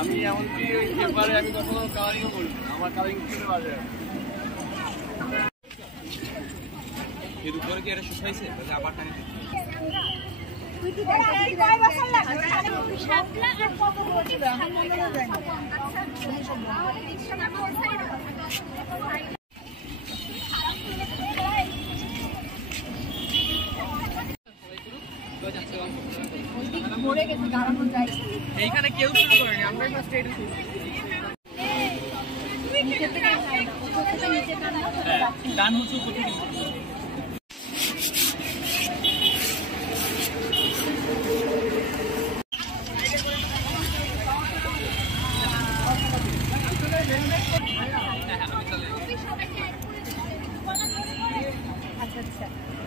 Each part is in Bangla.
আমি এমনকি ওই পেপারে আমি কখনো কালারিংও করি না, আমার কালারিং করে বাজে এর উপরে কি এটা শেষ হয়েছে আবার টানি এইখানে কেউ শুরু করেনি, আমরাই ফার্স্ট এটা শুরু ডান উঁচু করতে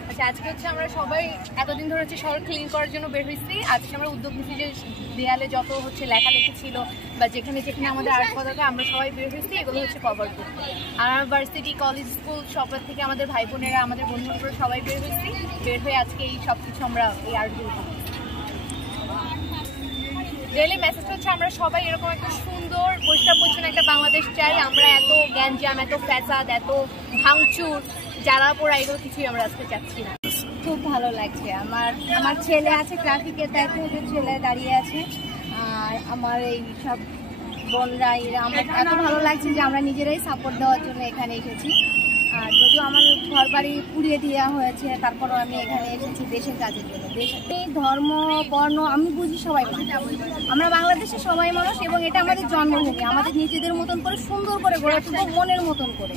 আচ্ছা, আজকে হচ্ছে আমরা সবাই এতদিন ধরে হচ্ছে শহর ক্লিন করার জন্য বের হয়েছি। আজকে আমরা উদ্যোগ নিচ্ছি যে দেয়ালে যত হচ্ছে লেখালেখি ছিল বা যেখানে যেখানে আমাদের আর্ট পতাকা আমরা সবাই বের হয়েছি, এগুলো হচ্ছে কভার করতে। আর আমার ভার্সিটি, কলেজ, স্কুল সবার থেকে আমাদের ভাই বোনেরা, আমাদের বন্ধুরা সবাই বের হয়েছি। বের হয়ে আজকে এই সব কিছু আমরা এই আর্টগুলো করছি। রিয়েলি মেসেজটা হচ্ছে আমরা সবাই এরকম একটা সুন্দর পরিষ্কার পরিচ্ছন্ন একটা বাংলাদেশ চাই। আমরা এত গ্যাঞ্জাম, এত ফ্যাসাদ, এত ভাঙচুর, জ্বালা পোড়া এগুলো কিছুই আমরা আজকে চাচ্ছি না। খুব ভালো লাগছে। আমার ছেলে আছে ট্রাফিকে, দেখো ওদের ছেলে দাঁড়িয়ে আছে, আর আমার এই সব বোনরা এরা আমার এত ভালো লাগছে যে আমরা নিজেরাই সাপোর্ট দেওয়ার জন্য এখানে এসেছি। আর যদিও আমার ঘর বাড়ি পুড়িয়ে দেওয়া হয়েছে, তারপরও আমি এখানে এসেছি দেশের কাজের জন্য। এই ধর্ম, বর্ণ আমি বুঝি সবাই মানুষ, আমরা বাংলাদেশের সবাই মানুষ এবং এটা আমাদের জন্মভূমি। আমাদের নিজেদের মতন করে সুন্দর করে গড়ে তুলবো, মনের মতন করে।